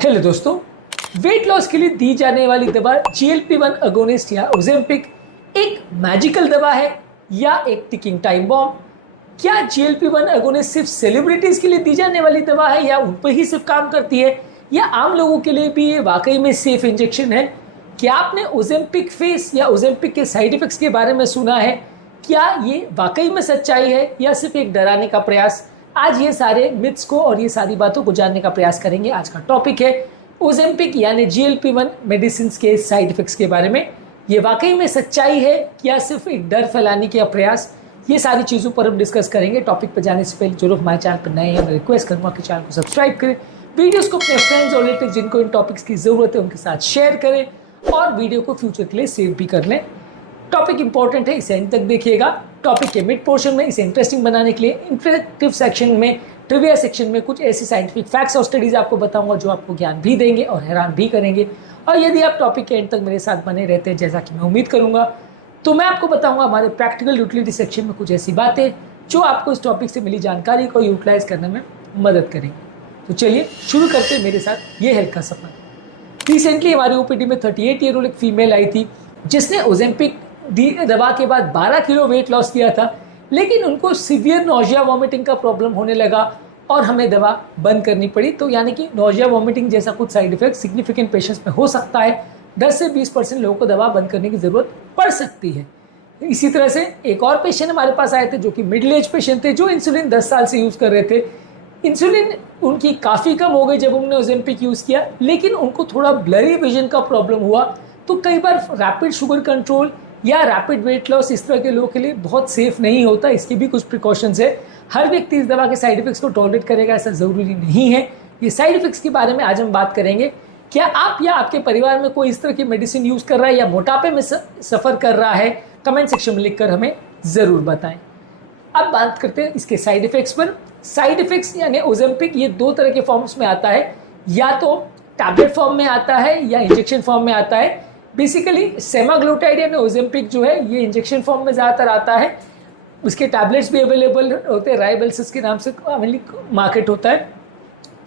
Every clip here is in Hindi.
हेलो दोस्तों, वेट लॉस के लिए दी जाने वाली दवा GLP-1 अगोनिस्ट या ओजेम्पिक एक मैजिकल दवा है या एक टिकिंग टाइम बॉम्ब? क्या GLP-1 अगोनिस्ट सिर्फ सेलिब्रिटीज के लिए दी जाने वाली दवा है या उन पर ही सिर्फ काम करती है, या आम लोगों के लिए भी ये वाकई में सेफ इंजेक्शन है? क्या आपने ओजेम्पिक फेस या ओजेम्पिक के साइड इफेक्ट्स के बारे में सुना है? क्या ये वाकई में सच्चाई है या सिर्फ एक डराने का प्रयास? आज ये सारे मिथ्स को और ये सारी बातों को जानने का प्रयास करेंगे। आज का टॉपिक है ओजेम्पिक यानी GLP-1 मेडिसिन के साइड इफेक्ट्स के बारे में। ये वाकई में सच्चाई है या सिर्फ एक डर फैलाने का प्रयास? ये सारी चीज़ों पर हम डिस्कस करेंगे। टॉपिक पर जाने से पहले जो लोग हमारे चैनल पर नए हैं, मैं रिक्वेस्ट करूँगा कि चैनल को सब्सक्राइब करें, वीडियोस को अपने फ्रेंड्स और रिलेटिव जिनको इन टॉपिक्स की ज़रूरत है उनके साथ शेयर करें और वीडियो को फ्यूचर के लिए सेव भी कर लें। टॉपिक इंपॉर्टेंट है, इसे एंड तक देखिएगा। टॉपिक के मिड पोर्शन में इसे इंटरेस्टिंग बनाने के लिए इंटरेक्टिव सेक्शन में, ट्रिविया सेक्शन में कुछ ऐसे साइंटिफिक फैक्ट्स और स्टडीज आपको बताऊंगा जो आपको ज्ञान भी देंगे और हैरान भी करेंगे। और यदि आप टॉपिक के एंड तक मेरे साथ बने रहते हैं जैसा कि मैं उम्मीद करूंगा, तो मैं आपको बताऊंगा हमारे प्रैक्टिकल यूटिलिटी सेक्शन में कुछ ऐसी बातें जो आपको इस टॉपिक से मिली जानकारी को यूटिलाइज करने में मदद करेंगी। तो चलिए शुरू करते हैं मेरे साथ ये हेल्थ का सफर। रिसेंटली हमारी ओपीडी में 38 ईयर ओल्ड एक फीमेल आई थी जिसने ओजेम्पिक दवा के बाद 12 किलो वेट लॉस किया था, लेकिन उनको सीवियर नोजिया वॉमिटिंग का प्रॉब्लम होने लगा और हमें दवा बंद करनी पड़ी। तो यानी कि नोजिया वॉमिटिंग जैसा कुछ साइड इफेक्ट सिग्निफिकेंट पेशेंट्स में हो सकता है। 10 से 20% लोगों को दवा बंद करने की ज़रूरत पड़ सकती है। इसी तरह से एक और पेशेंट हमारे पास आए थे जो कि मिडिल एज पेशेंट थे, जो इंसुलिन 10 साल से यूज़ कर रहे थे। इंसुलिन उनकी काफ़ी कम हो गई जब उन्होंने ओजेम्पिक यूज़ किया, लेकिन उनको थोड़ा ब्लरी विजन का प्रॉब्लम हुआ। तो कई बार रैपिड शुगर कंट्रोल या रैपिड वेट लॉस इस तरह के लोगों के लिए बहुत सेफ नहीं होता। इसके भी कुछ प्रिकॉशंस है। हर व्यक्ति इस दवा के साइड इफेक्ट्स को टॉलरेट करेगा ऐसा ज़रूरी नहीं है। ये साइड इफेक्ट्स के बारे में आज हम बात करेंगे। क्या आप या आपके परिवार में कोई इस तरह की मेडिसिन यूज़ कर रहा है या मोटापे में सफ़र कर रहा है? कमेंट सेक्शन में लिखकर हमें ज़रूर बताएं। अब बात करते हैं इसके साइड इफेक्ट्स पर। साइड इफेक्ट्स यानी ओजेम्पिक ये दो तरह के फॉर्म्स में आता है, या तो टैबलेट फॉर्म में आता है या इंजेक्शन फॉर्म में आता है। बेसिकली सेमाग्लूटाइड यानी ओजेम्पिक जो है ये इंजेक्शन फॉर्म में ज़्यादातर आता है। उसके टैबलेट्स भी अवेलेबल होते हैं, राइबेल्सिस के नाम से मार्केट होता है।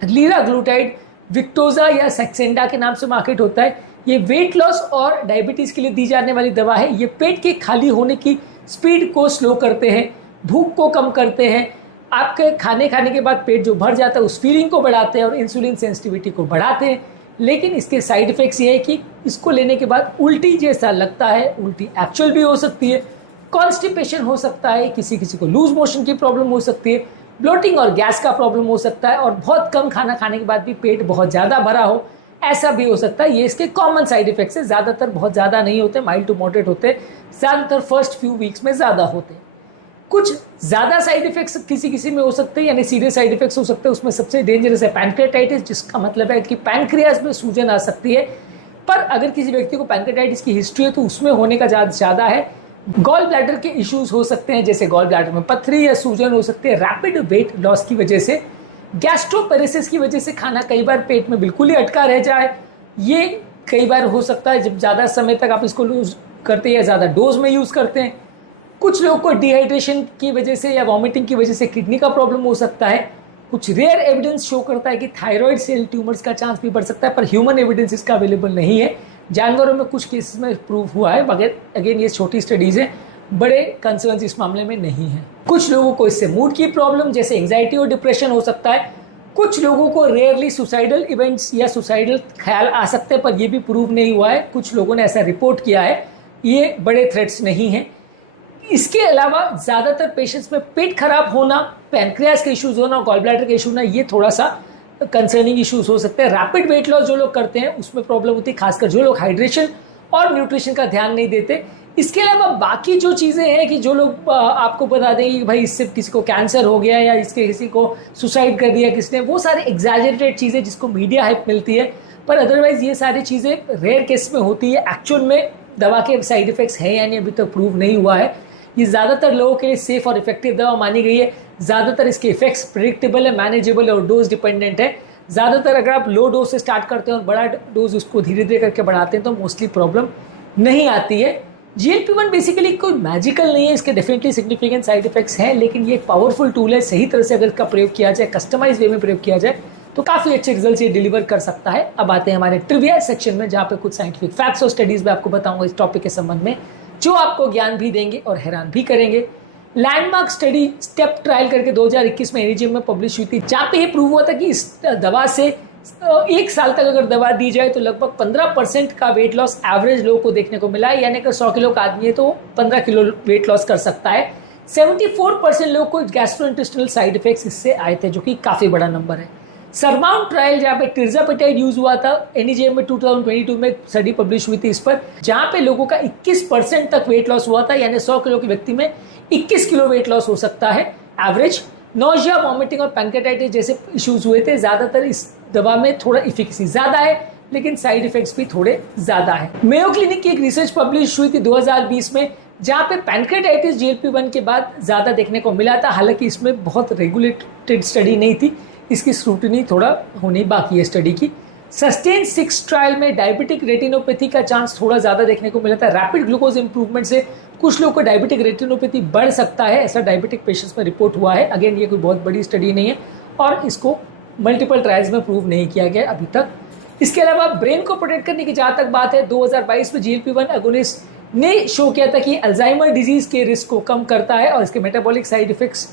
लीराग्लूटाइड, विक्टोजा या सेक्सेंडा के नाम से मार्केट होता है। ये वेट लॉस और डायबिटीज़ के लिए दी जाने वाली दवा है। ये पेट के खाली होने की स्पीड को स्लो करते हैं, भूख को कम करते हैं, आपके खाने के बाद पेट जो भर जाता है उस फीलिंग को बढ़ाते हैं और इंसुलिन सेंसिटिविटी को बढ़ाते हैं। लेकिन इसके साइड इफ़ेक्ट्स ये है कि इसको लेने के बाद उल्टी जैसा लगता है, उल्टी एक्चुअल भी हो सकती है, कॉन्स्टिपेशन हो सकता है, किसी को लूज मोशन की प्रॉब्लम हो सकती है, ब्लोटिंग और गैस का प्रॉब्लम हो सकता है, और बहुत कम खाना खाने के बाद भी पेट बहुत ज़्यादा भरा हो ऐसा भी हो सकता है। ये इसके कॉमन साइड इफ़ेक्ट्स है। ज़्यादातर बहुत ज़्यादा नहीं होते, माइल्ड टू मॉडरेट होते हैं। ज़्यादातर फर्स्ट फ्यू वीक्स में ज़्यादा होते हैं। कुछ ज़्यादा साइड इफेक्ट्स किसी में हो सकते हैं, यानी सीरियस साइड इफेक्ट्स हो सकते हैं। उसमें सबसे डेंजरस है पैनक्रियाटाइटिस, जिसका मतलब है कि पैनक्रियाज में सूजन आ सकती है। पर अगर किसी व्यक्ति को पैनक्रियाटाइटिस की हिस्ट्री है तो उसमें होने का ज़्यादा है। गॉल ब्लैडर के इश्यूज हो सकते हैं, जैसे गॉल ब्लैडर में पथरी या सूजन हो सकती है रैपिड वेट लॉस की वजह से। गैस्ट्रोपेरेसिस की वजह से खाना कई बार पेट में बिल्कुल ही अटका रह जाए, ये कई बार हो सकता है जब ज़्यादा समय तक आप इसको यूज़ करते हैं या ज़्यादा डोज में यूज़ करते हैं। कुछ लोगों को डिहाइड्रेशन की वजह से या वॉमिटिंग की वजह से किडनी का प्रॉब्लम हो सकता है। कुछ रेयर एविडेंस शो करता है कि थायराइड सेल ट्यूमर्स का चांस भी बढ़ सकता है, पर ह्यूमन एविडेंस इसका अवेलेबल नहीं है। जानवरों में कुछ केसेस में प्रूव हुआ है, मगर अगेन ये छोटी स्टडीज़ हैं, बड़े कंसर्न्स इस मामले में नहीं है। कुछ लोगों को इससे मूड की प्रॉब्लम जैसे एंग्जाइटी और डिप्रेशन हो सकता है। कुछ लोगों को रेयरली सुसाइडल इवेंट्स या सुसाइडल ख्याल आ सकते हैं, पर यह भी प्रूव नहीं हुआ है। कुछ लोगों ने ऐसा रिपोर्ट किया है, ये बड़े थ्रेट्स नहीं हैं। इसके अलावा ज़्यादातर पेशेंट्स में पेट खराब होना, पैनक्रियाज के इश्यूज होना, गॉल ब्लैडर के इशू होना, ये थोड़ा सा कंसर्निंग इश्यूज हो सकते हैं। रैपिड वेट लॉस जो लोग करते हैं उसमें प्रॉब्लम होती है, खासकर जो लोग हाइड्रेशन और न्यूट्रिशन का ध्यान नहीं देते। इसके अलावा बाकी जो चीज़ें हैं कि जो लोग आपको बता देंगे कि भाई इससे किसी को कैंसर हो गया या इसके किसी को सुसाइड कर दिया किसने, वो सारे एग्जैजरेटेड चीज़ें जिसको मीडिया हाइप मिलती है, पर अदरवाइज ये सारी चीज़ें रेयर केस में होती है। एक्चुअल में दवा के साइड इफेक्ट्स हैं या नहीं अभी तक प्रूव नहीं हुआ है। ये ज़्यादातर लोगों के लिए सेफ और इफेक्टिव दवा मानी गई है। ज़्यादातर इसके इफेक्ट्स प्रिडिक्टेबल है, मैनेजेबल है और डोज डिपेंडेंट है। ज़्यादातर अगर आप लो डोज से स्टार्ट करते हैं और बड़ा डोज उसको धीरे धीरे करके बढ़ाते हैं तो मोस्टली प्रॉब्लम नहीं आती है। GLP-1 बेसिकली कोई मैजिकल नहीं है, इसके डेफिनेटली सिग्निफिकेंट साइड इफेक्ट्स हैं, लेकिन ये एक पावरफुल टूल है। सही तरह से अगर इसका प्रयोग किया जाए, कस्टमाइज वे में प्रयोग किया जाए तो काफ़ी अच्छे रिजल्ट्स ये डिलीवर कर सकता है। अब आते हैं हमारे ट्रिविया सेक्शन में, जहाँ पे कुछ साइंटिफिक फैक्ट्स और स्टडीज़ मैं आपको बताऊंगा इस टॉपिक के संबंध में, जो आपको ज्ञान भी देंगे और हैरान भी करेंगे। लैंडमार्क स्टडी स्टेप ट्रायल करके 2021 में एनईजीएम में पब्लिश हुई थी, जहाँ पे ये प्रूव हुआ था कि इस दवा से 1 साल तक अगर दवा दी जाए तो लगभग 15% का वेट लॉस एवरेज लोगों को देखने को मिला है। यानी कि 100 किलो का आदमी है तो 15 किलो वेट लॉस कर सकता है। 74% लोगों को गैस्ट्रोइंटेस्टिनल साइड इफेक्ट्स इससे आए थे, जो कि काफ़ी बड़ा नंबर है। सरमाउंट ट्रायल जहाँ पे तिर्जापेटाइड यूज हुआ था, एनईजीएम में 2022 में स्टडी पब्लिश हुई थी इस पर, जहाँ पे लोगों का 21% तक वेट लॉस हुआ था। यानी 100 किलो के व्यक्ति में 21 किलो वेट लॉस हो सकता है एवरेज। नोजिया, वॉमिटिंग और पैंक्रेटाइटिस जैसे इश्यूज हुए थे। ज़्यादातर इस दवा में थोड़ा इफिकेसी ज़्यादा है, लेकिन साइड इफेक्ट्स भी थोड़े ज़्यादा है। मेयो क्लिनिक की एक रिसर्च पब्लिश हुई थी 2020 में, जहाँ पे पैंक्रेटाइटिस GLP-1 के बाद ज़्यादा देखने को मिला था। हालांकि इसमें बहुत रेगुलेटेड स्टडी नहीं थी, इसकी स्क्रूटनी थोड़ा होनी बाकी है स्टडी की। सस्टेन 6 ट्रायल में डायबिटिक रेटिनोपैथी का चांस थोड़ा ज़्यादा देखने को मिला था। रैपिड ग्लूकोज इंप्रूवमेंट से कुछ लोगों को डायबिटिक रेटिनोपैथी बढ़ सकता है, ऐसा डायबिटिक पेशेंट्स में रिपोर्ट हुआ है। अगेन ये कोई बहुत बड़ी स्टडी नहीं है और इसको मल्टीपल ट्रायल्स में प्रूव नहीं किया गया अभी तक। इसके अलावा ब्रेन को प्रोटेक्ट करने की जहाँ तक बात है, 2022 में GLP-1 अगोनिस्ट ने शो किया था कि अल्जाइमर डिजीज के रिस्क को कम करता है और इसके मेटाबॉलिक साइड इफेक्ट्स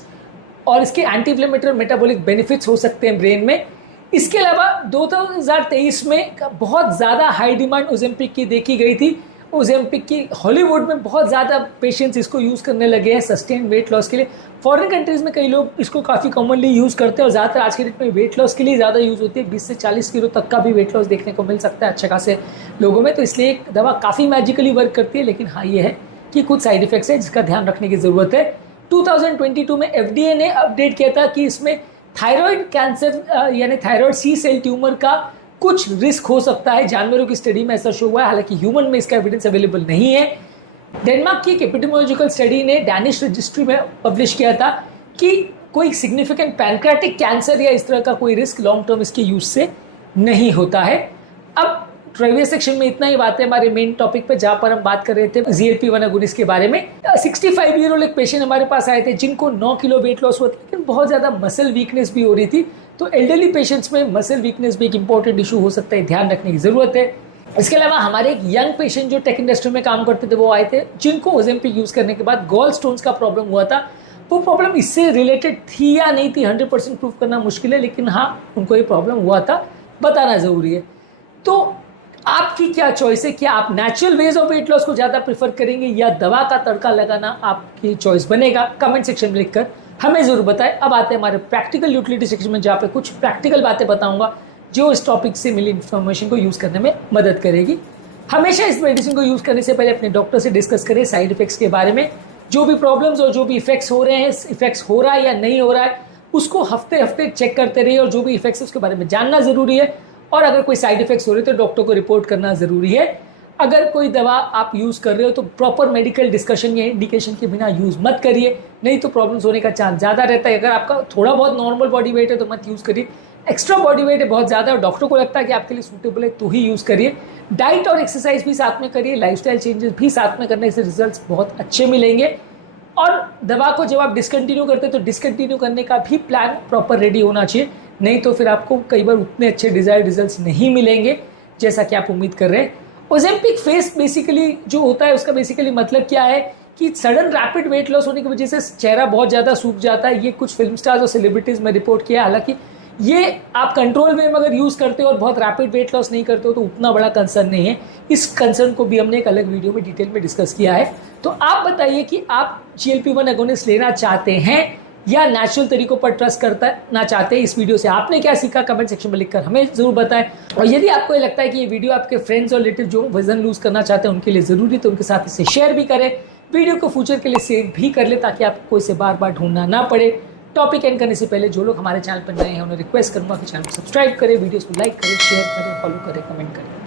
और इसके एंटी इन्फ्लेमेटरी मेटाबॉलिक बेनिफिट्स हो सकते हैं ब्रेन में। इसके अलावा 2023 में बहुत ज़्यादा हाई डिमांड ओजेम्पिक की देखी गई थी। ओजेम्पिक की हॉलीवुड में बहुत ज़्यादा पेशेंट्स इसको यूज़ करने लगे हैं सस्टेन वेट लॉस के लिए। फॉरेन कंट्रीज़ में कई लोग इसको काफ़ी कॉमनली यूज़ करते हैं और ज़्यादातर आज के डेट में वेट लॉस के लिए ज़्यादा यूज़ होती है। 20 से 40 किलो तक का भी वेट लॉस देखने को मिल सकता है अच्छे खासे लोगों में। तो इसलिए एक दवा काफ़ी मैजिकली वर्क करती है, लेकिन हाँ ये है कि कुछ साइड इफेक्ट्स है जिसका ध्यान रखने की ज़रूरत है। 2022 में FDA ने अपडेट किया था कि इसमें थायराइड कैंसर यानी थायराइड C सेल ट्यूमर का कुछ रिस्क हो सकता है। जानवरों की स्टडी में ऐसा शो हुआ है, हालांकि ह्यूमन में इसका एविडेंस अवेलेबल नहीं है। डेनमार्क की एक एपिडेमियोलॉजिकल स्टडी ने डैनिश रजिस्ट्री में पब्लिश किया था कि कोई सिग्निफिकेंट पैनक्रेटिक कैंसर या इस तरह का कोई रिस्क लॉन्ग टर्म इसके यूज से नहीं होता है। अब ट्रिविया सेक्शन में इतना ही बात है हमारे मेन टॉपिक पे, जहाँ पर हम बात कर रहे थे GLP-1 अगोनिस्ट के बारे में। 65 ईयर ओल्ड एक पेशेंट हमारे पास आए थे जिनको 9 किलो वेट लॉस हुआ था, लेकिन बहुत ज़्यादा मसल वीकनेस भी हो रही थी। तो एल्डरली पेशेंट्स में मसल वीकनेस भी एक इंपॉर्टेंट इशू हो सकता है, ध्यान रखने की ज़रूरत है। इसके अलावा हमारे एक यंग पेशेंट जो टेक इंडस्ट्री में काम करते थे वो आए थे, जिनको ओजेम्पिक यूज़ करने के बाद गॉल स्टोन्स का प्रॉब्लम हुआ था। वो प्रॉब्लम इससे रिलेटेड थी या नहीं थी 100% प्रूफ करना मुश्किल है, लेकिन हाँ उनको ये प्रॉब्लम हुआ था, बताना ज़रूरी है। तो आपकी क्या चॉइस है? क्या आप natural ways of weight loss को ज़्यादा प्रीफर करेंगे या दवा का तड़का लगाना आपकी चॉइस बनेगा? कमेंट सेक्शन में लिखकर हमें ज़रूर बताएं। अब आते हैं हमारे प्रैक्टिकल यूटिलिटी सेक्शन में, जहाँ पे कुछ प्रैक्टिकल बातें बताऊंगा जो इस टॉपिक से मिली इन्फॉर्मेशन को यूज़ करने में मदद करेगी। हमेशा इस मेडिसिन को यूज़ करने से पहले अपने डॉक्टर से डिस्कस करें साइड इफेक्ट्स के बारे में। जो भी प्रॉब्लम्स और जो भी इफेक्ट्स हो रहे हैं, इफेक्ट्स हो रहा है या नहीं हो रहा है, उसको हफ्ते हफ्ते चेक करते रहिए और जो भी इफेक्ट्स है उसके बारे में जानना ज़रूरी है। और अगर कोई साइड इफेक्ट्स हो रहे हैं तो डॉक्टर को रिपोर्ट करना ज़रूरी है। अगर कोई दवा आप यूज़ कर रहे हो तो प्रॉपर मेडिकल डिस्कशन या इंडिकेशन के बिना यूज़ मत करिए, नहीं तो प्रॉब्लम्स होने का चांस ज़्यादा रहता है। अगर आपका थोड़ा बहुत नॉर्मल बॉडी वेट है तो मत यूज़ करिए, एक्स्ट्रा बॉडी वेट है बहुत ज़्यादा और डॉक्टर को लगता है कि आपके लिए सूटेबल है तो ही यूज़ करिए। डाइट और एक्सरसाइज भी साथ में करिए, लाइफस्टाइल चेंजेस भी साथ में करने से रिजल्ट्स बहुत अच्छे मिलेंगे। और दवा को जब आप डिसकंटिन्यू करते हैं तो डिसकंटिन्यू करने का भी प्लान प्रॉपर रेडी होना चाहिए, नहीं तो फिर आपको कई बार उतने अच्छे डिजायर्ड रिजल्ट्स नहीं मिलेंगे जैसा कि आप उम्मीद कर रहे हैं। ओजेम्पिक फेस बेसिकली जो होता है उसका बेसिकली मतलब क्या है कि सडन रैपिड वेट लॉस होने की वजह से चेहरा बहुत ज़्यादा सूख जाता है। ये कुछ फिल्म स्टार्स और सेलिब्रिटीज़ में रिपोर्ट किया है। हालांकि ये आप कंट्रोल वे में अगर यूज़ करते हो और बहुत रैपिड वेट लॉस नहीं करते हो तो उतना बड़ा कंसर्न नहीं है। इस कंसर्न को भी हमने एक अलग वीडियो में डिटेल में डिस्कस किया है। तो आप बताइए कि आप GLP-1 एगोनिस्ट लेना चाहते हैं या नेचुरल तरीकों पर ट्रस्ट करना चाहते हैं। इस वीडियो से आपने क्या सीखा कमेंट सेक्शन में लिखकर हमें ज़रूर बताएं। और यदि आपको ये लगता है कि ये वीडियो आपके फ्रेंड्स और रिलेटिव जो वजन लूज करना चाहते हैं उनके लिए ज़रूरी, तो उनके साथ इसे शेयर भी करें, वीडियो को फ्यूचर के लिए सेव भी कर ले ताकि आपको इसे बार बार ढूंढना ना पड़े। टॉपिक एंड करने से पहले जो लोग हमारे चैनल पर नए हैं उन्हें रिक्वेस्ट करूंगा कि चैनल को सब्सक्राइब करें, वीडियोस को लाइक करें, शेयर करें, फॉलो करें, कमेंट करें।